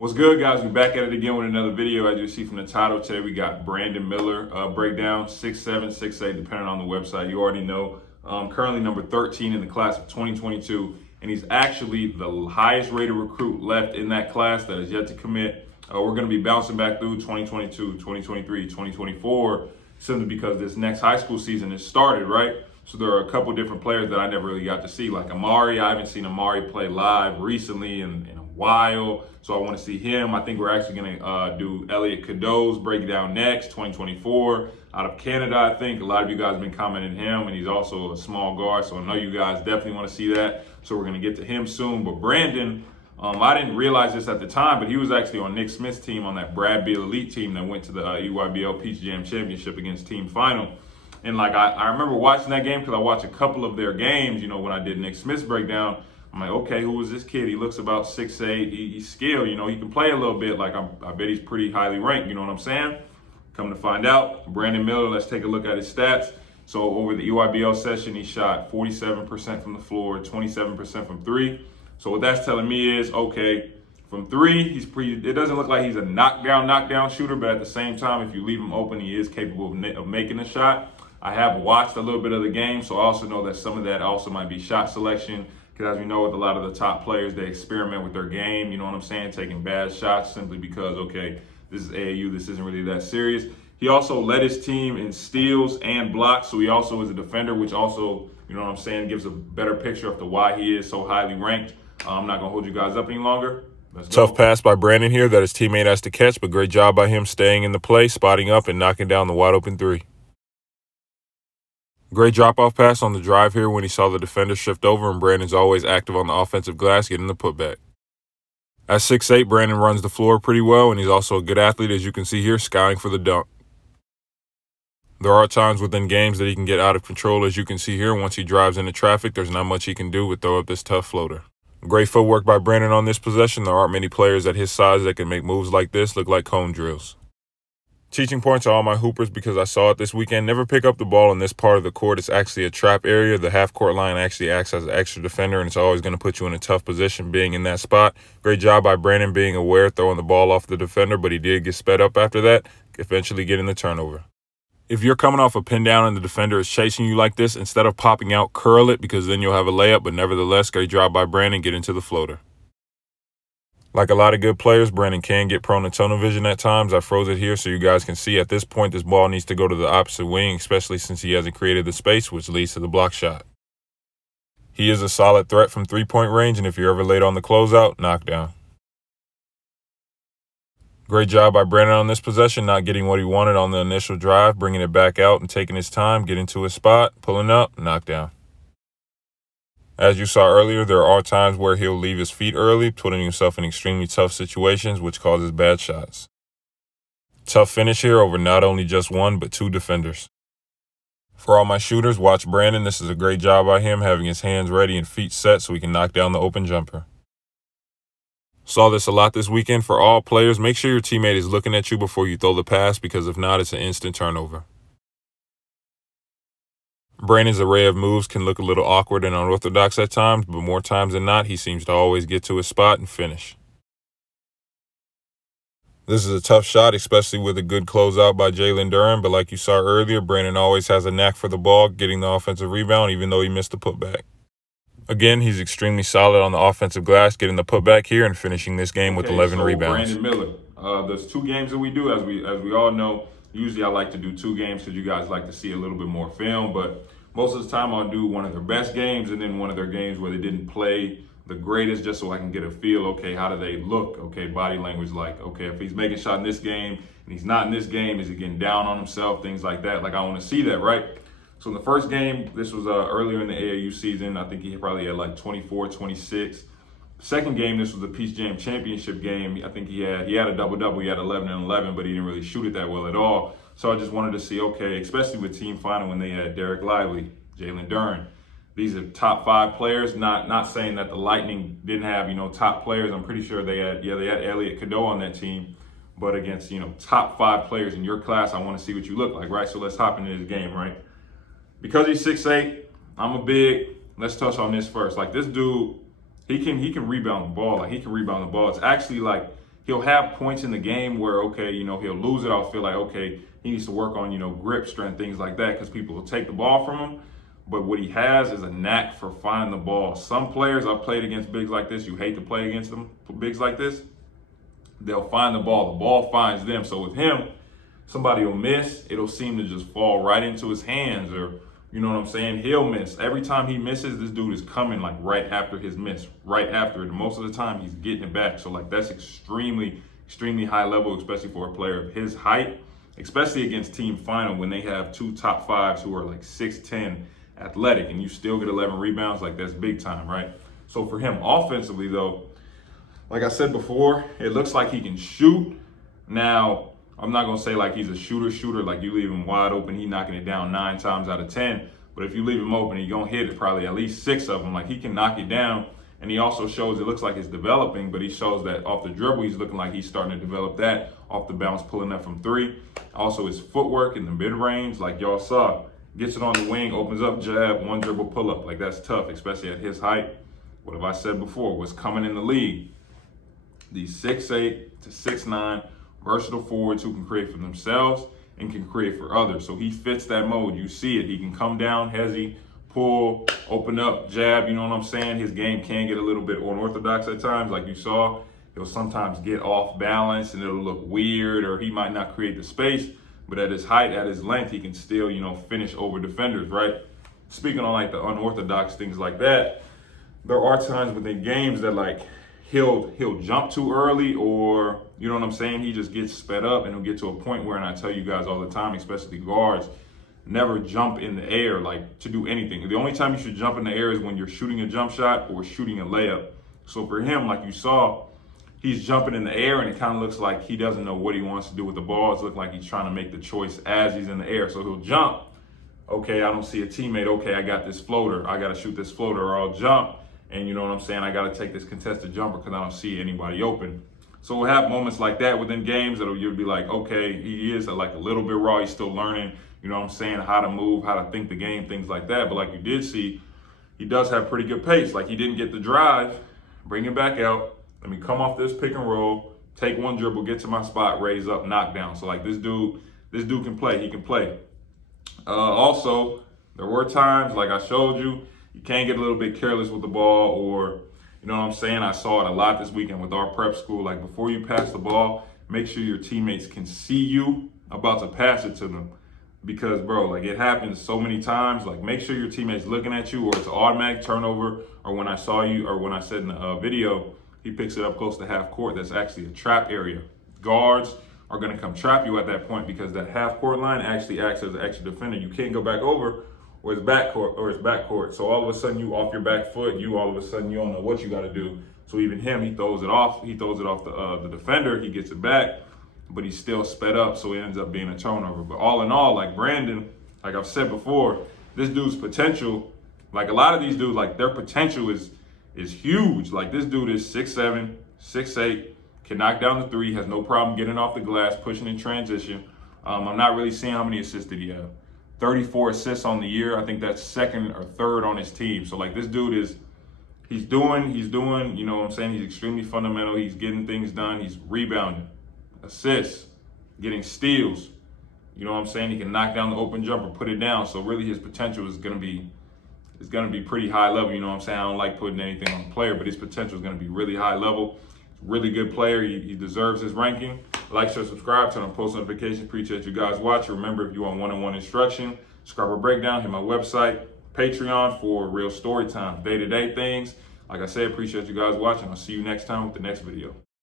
What's good, guys? We're back at it again with another video. As you see from the title, today we got Brandon Miller breakdown, 6'7", 6'8", depending on the website. You already know. Currently number 13 in the class of 2022, and he's actually the highest rated recruit left in that class that is yet to commit. We're going to be bouncing back through 2022, 2023, 2024, simply because this next high school season has started, right? So there are a couple different players that I never really got to see, like Amari. I haven't seen Amari play live recently in a while, so I want to see him. I think we're actually going to do Elliot Cadeau's breakdown next, 2024, out of Canada. I think a lot of you guys have been commenting him, and he's also a small guard, so I know you guys definitely want to see that. So we're going to get to him soon. But Brandon, I didn't realize this at the time, but he was actually on Nick Smith's team, on that Brad Beal Elite team that went to the EYBL Peach Jam Championship against Team Final. And like I remember watching that game because I watched a couple of their games, when I did Nick Smith's breakdown. I'm like, okay, who is this kid? He looks about 6'8". He's skilled, he can play a little bit. Like I bet he's pretty highly ranked, you know what I'm saying? Come to find out, Brandon Miller, let's take a look at his stats. So over the EYBL session, he shot 47% from the floor, 27% from three. So what that's telling me is, okay, from three, it doesn't look like he's a knockdown shooter, but at the same time, if you leave him open, he is capable of making a shot. I have watched a little bit of the game, so I also know that some of that also might be shot selection. Because as we know, with a lot of the top players, they experiment with their game, you know what I'm saying, taking bad shots simply because, okay, this is AAU, this isn't really that serious. He also led his team in steals and blocks, so he also is a defender, which also, you know what I'm saying, gives a better picture of why he is so highly ranked. I'm not going to hold you guys up any longer. Let's go. Tough pass by Brandon here that his teammate has to catch, but great job by him staying in the play, spotting up, and knocking down the wide open three. Great drop-off pass on the drive here when he saw the defender shift over, and Brandon's always active on the offensive glass, getting the putback. At 6'8", Brandon runs the floor pretty well, and he's also a good athlete, as you can see here, scouting for the dunk. There are times within games that he can get out of control, as you can see here. Once he drives into traffic, there's not much he can do but throw up this tough floater. Great footwork by Brandon on this possession. There aren't many players at his size that can make moves like this look like cone drills. Teaching point to all my hoopers, because I saw it this weekend: never pick up the ball in this part of the court. It's actually a trap area. The half-court line actually acts as an extra defender, and it's always going to put you in a tough position being in that spot. Great job by Brandon being aware, throwing the ball off the defender, but he did get sped up after that, eventually getting the turnover. If you're coming off a pin down and the defender is chasing you like this, instead of popping out, curl it, because then you'll have a layup, but nevertheless, great job by Brandon getting to the floater. Like a lot of good players, Brandon can get prone to tunnel vision at times. I froze it here so you guys can see. At this point, this ball needs to go to the opposite wing, especially since he hasn't created the space, which leads to the block shot. He is a solid threat from three-point range, and if you're ever late on the closeout, knockdown. Great job by Brandon on this possession, not getting what he wanted on the initial drive, bringing it back out and taking his time, getting to his spot, pulling up, knockdown. As you saw earlier, there are times where he'll leave his feet early, putting himself in extremely tough situations, which causes bad shots. Tough finish here over not only just one, but two defenders. For all my shooters, watch Brandon. This is a great job by him, having his hands ready and feet set so he can knock down the open jumper. Saw this a lot this weekend. For all players, make sure your teammate is looking at you before you throw the pass, because if not, it's an instant turnover. Brandon's array of moves can look a little awkward and unorthodox at times, but more times than not, he seems to always get to his spot and finish. This is a tough shot, especially with a good closeout by Jalen Duran, but like you saw earlier, Brandon always has a knack for the ball, getting the offensive rebound, even though he missed the putback. Again, he's extremely solid on the offensive glass, getting the putback here and finishing this game with 11 rebounds. Brandon Miller, there's two games that we do, as we all know. Usually I like to do two games because you guys like to see a little bit more film, but most of the time I'll do one of their best games and then one of their games where they didn't play the greatest, just so I can get a feel, okay, how do they look? Okay, body language, like, okay, if he's making a shot in this game and he's not in this game, is he getting down on himself, things like that. Like, I want to see that, right? So in the first game, this was earlier in the AAU season. I think he probably had like 24, 26. Second game, this was the Peach Jam Championship game. I think he had a double-double. He had 11 and 11, but he didn't really shoot it that well at all. So I just wanted to see, okay, especially with Team Final when they had Derek Lively, Jalen Duran. These are top 5 players. Not saying that the Lightning didn't have, top players. I'm pretty sure they had Elliot Cadeau on that team. But against, top 5 players in your class, I want to see what you look like, right? So let's hop into this game, right? Because he's 6'8", I'm a big. Let's touch on this first. Like, this dude, he can rebound the ball. Like, he can rebound the ball. It's actually like he'll have points in the game where, okay, you know, he'll lose it. I'll feel like, okay, he needs to work on, you know, grip strength, things like that, because people will take the ball from him. But what he has is a knack for finding the ball. Some players, I've played against bigs like this, you hate to play against them, bigs like this, they'll find the ball finds them. So with him, somebody will miss, it'll seem to just fall right into his hands, or, you know what I'm saying, he'll miss. Every time he misses, this dude is coming like right after his miss, right after it. And most of the time he's getting it back. So like that's extremely high level, especially for a player of his height, especially against team final when they have two top fives who are like 6'10", athletic, and you still get 11 rebounds. Like that's big time, right? So for him offensively though, like I said before, it looks like he can shoot. Now, I'm not gonna say like he's a shooter, like you leave him wide open, he knocking it down 9 times out of 10. But if you leave him open, he's gonna hit it probably at least 6 of them. Like he can knock it down. And he also shows, it looks like it's developing, but he shows that off the dribble, he's looking like he's starting to develop that off the bounce, pulling up from 3. Also his footwork in the mid range, like y'all saw, gets it on the wing, opens up, jab, one dribble pull up. Like that's tough, especially at his height. What have I said before? What's coming in the league? These 6'8" to 6'9" versatile forwards who can create for themselves and can create for others. So he fits that mold. You see it. He can come down, hezzy, pull, open up, jab. You know what I'm saying? His game can get a little bit unorthodox at times, like you saw. He'll sometimes get off balance and it'll look weird, or he might not create the space. But at his height, at his length, he can still, you know, finish over defenders, right? Speaking on like the unorthodox things like that, there are times within games that like he'll jump too early, or you know what I'm saying, he just gets sped up and he'll get to a point where, and I tell you guys all the time, especially guards, never jump in the air like to do anything. The only time you should jump in the air is when you're shooting a jump shot or shooting a layup. So for him, like you saw, he's jumping in the air and it kind of looks like he doesn't know what he wants to do with the ball. It's looking like he's trying to make the choice as he's in the air. So he'll jump. Okay, I don't see a teammate. Okay, I got this floater. I got to shoot this floater, or I'll jump. And you know what I'm saying? I got to take this contested jumper because I don't see anybody open. So we'll have moments like that within games that you'll be like, okay, he is like a little bit raw. He's still learning, you know what I'm saying, how to move, how to think the game, things like that. But like you did see, he does have pretty good pace. Like he didn't get the drive, bring it back out. Let me come off this pick and roll, take one dribble, get to my spot, raise up, knock down. So like this dude can play. He can play. Also, there were times, like I showed you, you can't get a little bit careless with the ball, or, you know what I'm saying? I saw it a lot this weekend with our prep school. Like before you pass the ball, make sure your teammates can see you about to pass it to them. Because bro, like it happens so many times. Like make sure your teammates looking at you, or it's an automatic turnover. Or when I saw you, or when I said in the video, he picks it up close to half court. That's actually a trap area. Guards are going to come trap you at that point, because that half court line actually acts as an extra defender. You can't go back over, or it's backcourt. So all of a sudden you off your back foot, all of a sudden you don't know what you got to do. So even him, he throws it off the defender, he gets it back, but he's still sped up, so it ends up being a turnover. But all in all, like Brandon, like I've said before, this dude's potential, like a lot of these dudes, like their potential is huge. Like this dude is 6'7", 6'8", can knock down the 3, has no problem getting off the glass, pushing in transition. I'm not really seeing how many assists did he have. 34 assists on the year. I think that's second or third on his team. So like this dude he's doing, you know what I'm saying? He's extremely fundamental. He's getting things done. He's rebounding, assists, getting steals. You know what I'm saying? He can knock down the open jumper, put it down. So really his potential is going to be pretty high level. You know what I'm saying? I don't like putting anything on the player, but his potential is going to be really high level. Really good player. He deserves his ranking. Like, share, subscribe, turn on post notifications. Appreciate you guys watching. Remember, if you want one-on-one instruction, subscriber breakdown, hit my website, Patreon for real story time, day-to-day things. Like I said, appreciate you guys watching. I'll see you next time with the next video.